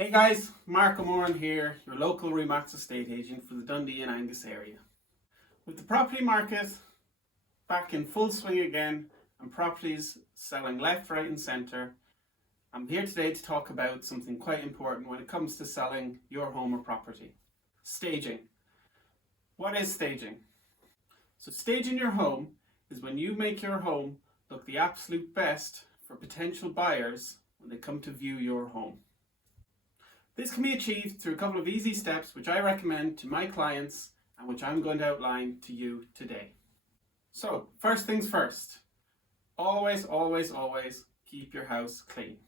Hey guys, Mark O'Moran here, your local Remax estate agent for the Dundee and Angus area. With the property market back in full swing again and properties selling left, right and centre, I'm here today to talk about something quite important when it comes to selling your home or property. Staging. What is staging? So staging your home is when you make your home look the absolute best for potential buyers when they come to view your home. This can be achieved through a couple of easy steps which I recommend to my clients and which I'm going to outline to you today. So, first things first, always keep your house clean.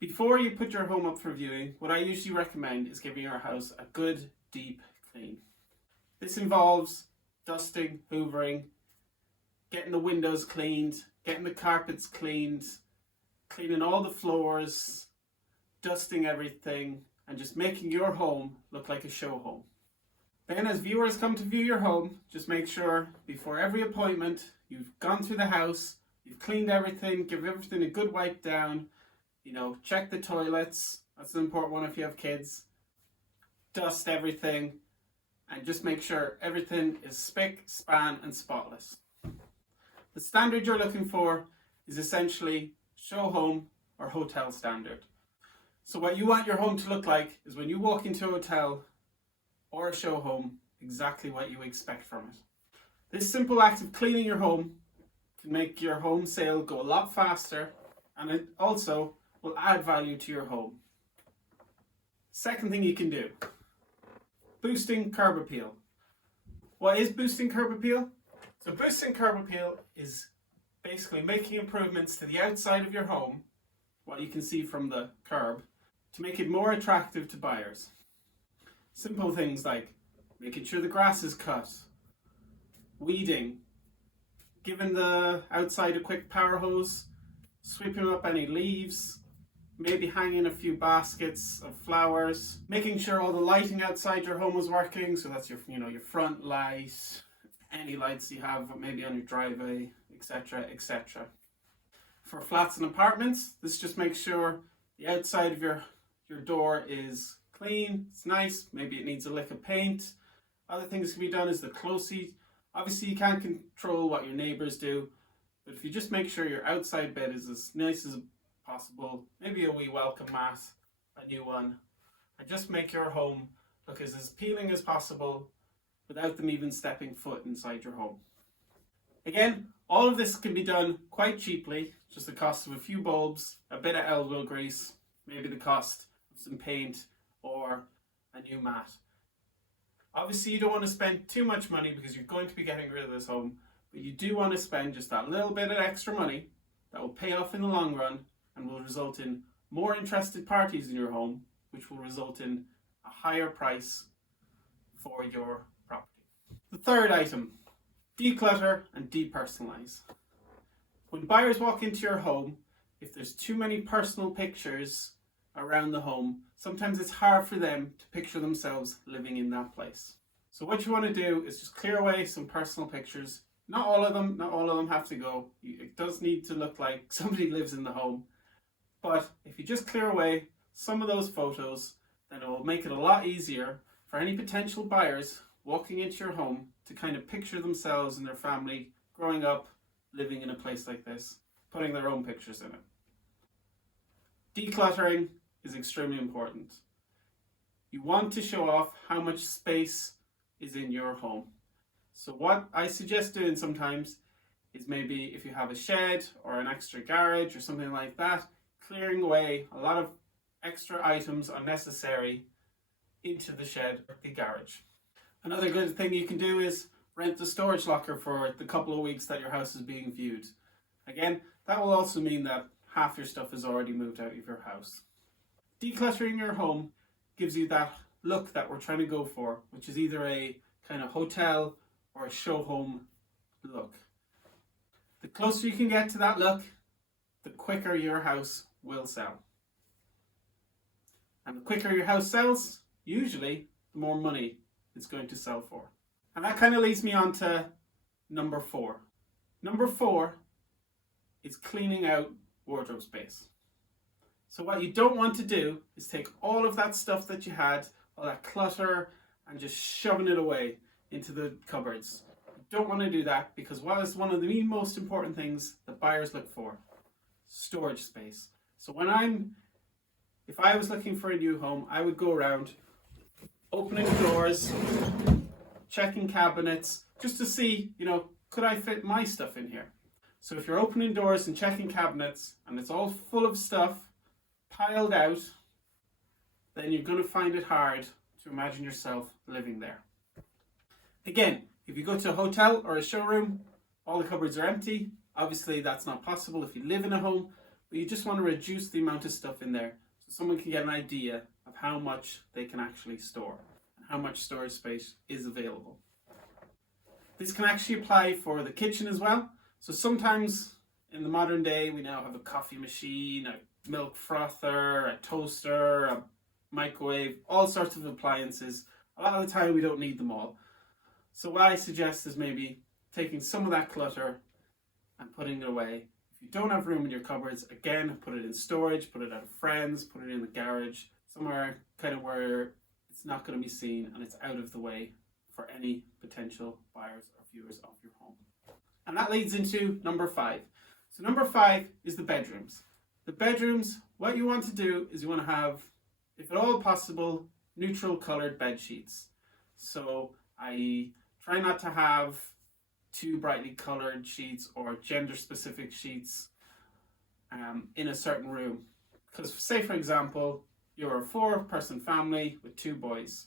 Before you put your home up for viewing, what I usually recommend is giving your house a good deep clean. This involves dusting, hoovering, getting the windows cleaned, getting the carpets cleaned, cleaning all the floors, dusting everything, and just making your home look like a show home. Then as viewers come to view your home, just make sure before every appointment you've gone through the house, you've cleaned everything, give everything a good wipe down, check the toilets, that's an important one if you have kids, dust everything, and just make sure everything is spick, span and spotless. The standard you're looking for is essentially show home or hotel standard. So what you want your home to look like is when you walk into a hotel or a show home, exactly what you expect from it. This simple act of cleaning your home can make your home sale go a lot faster, and it also will add value to your home. Second thing you can do, boosting curb appeal. What is boosting curb appeal? So boosting curb appeal is basically making improvements to the outside of your home, what you can see from the curb, to make it more attractive to buyers. Simple things like making sure the grass is cut, weeding, giving the outside a quick power hose, sweeping up any leaves, maybe hanging a few baskets of flowers, making sure all the lighting outside your home is working, so that's your front light, any lights you have maybe on your driveway, etc. etc. For flats and apartments, this just makes sure the outside of your door is clean, it's nice, maybe it needs a lick of paint. Other things can be done is the close seat. Obviously you can't control what your neighbours do, but if you just make sure your outside bed is as nice as possible, maybe a wee welcome mat, a new one, and just make your home look as appealing as possible without them even stepping foot inside your home. Again, all of this can be done quite cheaply, just the cost of a few bulbs, a bit of elbow grease, maybe the cost of some paint or a new mat. Obviously you don't want to spend too much money because you're going to be getting rid of this home, but you do want to spend just that little bit of extra money that will pay off in the long run and will result in more interested parties in your home, which will result in a higher price for your property. The third item, declutter and depersonalize. When buyers walk into your home, if there's too many personal pictures around the home, sometimes it's hard for them to picture themselves living in that place. So what you want to do is just clear away some personal pictures. Not all of them have to go. It does need to look like somebody lives in the home. But if you just clear away some of those photos, then it will make it a lot easier for any potential buyers walking into your home to kind of picture themselves and their family growing up, living in a place like this, putting their own pictures in it. Decluttering is extremely important. You want to show off how much space is in your home. So what I suggest doing sometimes is maybe if you have a shed or an extra garage or something like that, clearing away a lot of extra items unnecessary into the shed or the garage. Another good thing you can do is rent the storage locker for the couple of weeks that your house is being viewed. Again, that will also mean that half your stuff is already moved out of your house. Decluttering your home gives you that look that we're trying to go for, which is either a kind of hotel or a show home look. The closer you can get to that look, the quicker your house will sell. And the quicker your house sells, usually the more money it's going to sell for. And that kind of leads me on to number 4. Number 4 is cleaning out wardrobe space. So what you don't want to do is take all of that stuff that you had, all that clutter, and just shoving it away into the cupboards. You don't want to do that, because what is one of the most important things that buyers look for? Storage space. So if I was looking for a new home, I would go around opening drawers, checking cabinets, just to see, could I fit my stuff in here? So if you're opening doors and checking cabinets and it's all full of stuff piled out, then you're going to find it hard to imagine yourself living there. Again, if you go to a hotel or a showroom, all the cupboards are empty. Obviously, that's not possible if you live in a home, but you just want to reduce the amount of stuff in there so someone can get an idea of how much they can actually store and how much storage space is available. This can actually apply for the kitchen as well. So sometimes in the modern day, we now have a coffee machine, a milk frother, a toaster, a microwave, all sorts of appliances. A lot of the time we don't need them all. So what I suggest is maybe taking some of that clutter and putting it away. If you don't have room in your cupboards, again, put it in storage, put it at a friend's, put it in the garage, somewhere kind of where it's not going to be seen and it's out of the way for any potential buyers or viewers of your home. And that leads into number 5. So number 5 is the bedrooms. The bedrooms, what you want to do is you want to have, if at all possible, neutral colored bed sheets. So I try not to have too brightly colored sheets or gender specific sheets in a certain room. Because say for example, you're a 4-person family with 2 boys.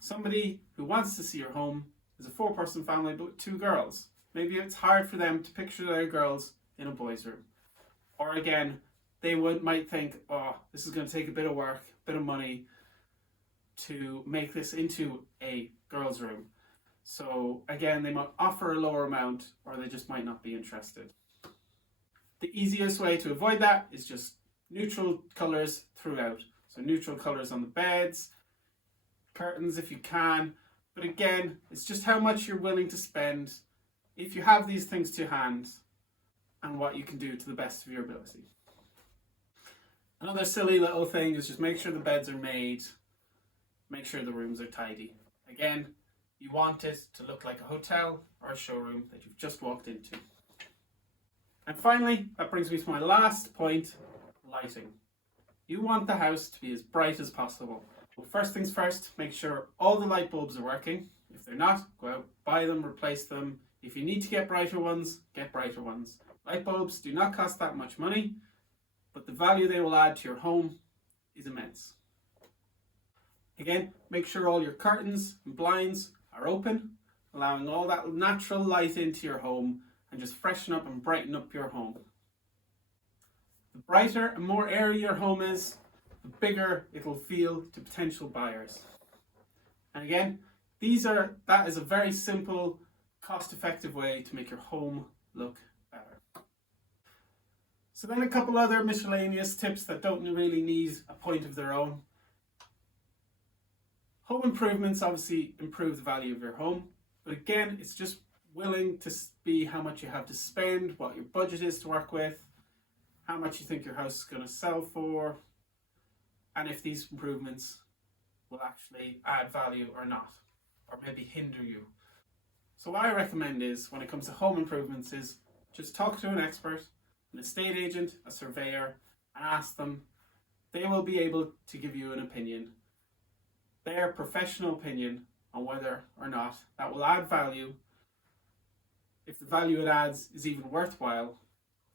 Somebody who wants to see your home is a 4-person family but with 2 girls. Maybe it's hard for them to picture their girls in a boys' room. Or again, they might think, oh, this is going to take a bit of work, a bit of money to make this into a girls' room. So again, they might offer a lower amount or they just might not be interested. The easiest way to avoid that is just neutral colours throughout. So neutral colours on the beds, curtains if you can. But again, it's just how much you're willing to spend if you have these things to hand and what you can do to the best of your ability. Another silly little thing is just make sure the beds are made, make sure the rooms are tidy. Again, you want it to look like a hotel or a showroom that you've just walked into. And finally, that brings me to my last point, lighting. You want the house to be as bright as possible. Well, first things first, make sure all the light bulbs are working. If they're not, go out, buy them, replace them. If you need to get brighter ones, get brighter ones. Light bulbs do not cost that much money, but the value they will add to your home is immense. Again, make sure all your curtains and blinds are open, allowing all that natural light into your home and just freshen up and brighten up your home. The brighter and more airy your home is, the bigger it will feel to potential buyers. And again, that is a very simple, cost-effective way to make your home look better. So then a couple other miscellaneous tips that don't really need a point of their own. Home improvements obviously improve the value of your home, but again, it's just willing to be how much you have to spend, what your budget is to work with, how much you think your house is going to sell for, and if these improvements will actually add value or not, or maybe hinder you. So what I recommend is, when it comes to home improvements, is just talk to an expert, an estate agent, a surveyor, and ask them. They will be able to give you an opinion, their professional opinion on whether or not that will add value, if the value it adds is even worthwhile,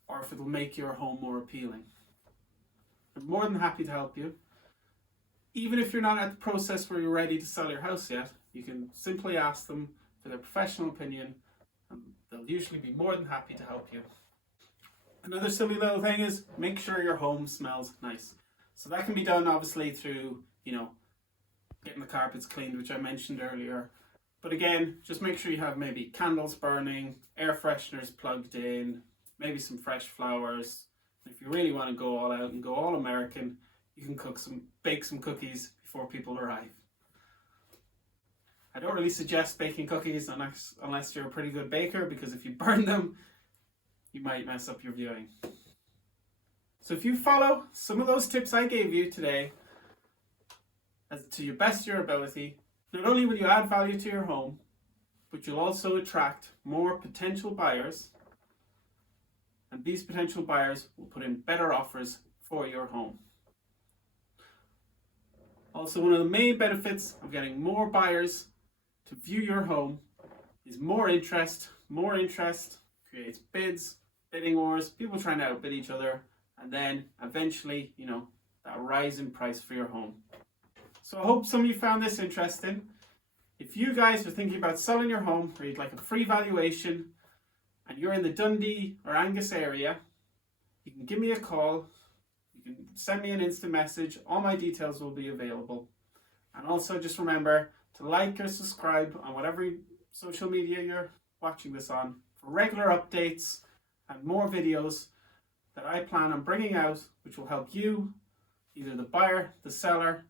or if it will make your home more appealing. I'm more than happy to help you. Even if you're not at the process where you're ready to sell your house yet, you can simply ask them for their professional opinion, and they'll usually be more than happy to help you. Another silly little thing is make sure your home smells nice. So that can be done obviously through, getting the carpets cleaned, which I mentioned earlier. But again, just make sure you have maybe candles burning, air fresheners plugged in, maybe some fresh flowers. If you really want to go all out and go all American, you can bake some cookies before people arrive. I don't really suggest baking cookies unless you're a pretty good baker, because if you burn them, you might mess up your viewing. So if you follow some of those tips I gave you today, as to your best of your ability, not only will you add value to your home, but you'll also attract more potential buyers, and these potential buyers will put in better offers for your home. Also, one of the main benefits of getting more buyers to view your home is more interest. More interest creates bids, bidding wars, people trying to outbid each other, and then eventually, that rise in price for your home. So I hope some of you found this interesting. If you guys are thinking about selling your home, or you'd like a free valuation, and you're in the Dundee or Angus area, you can give me a call. You can send me an instant message. All my details will be available. And also just remember to like or subscribe on whatever social media you're watching this on for regular updates and more videos that I plan on bringing out, which will help you, either the buyer, the seller,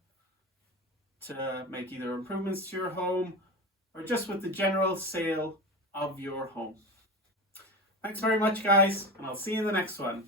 to make either improvements to your home or just with the general sale of your home. Thanks very much, guys, and I'll see you in the next one.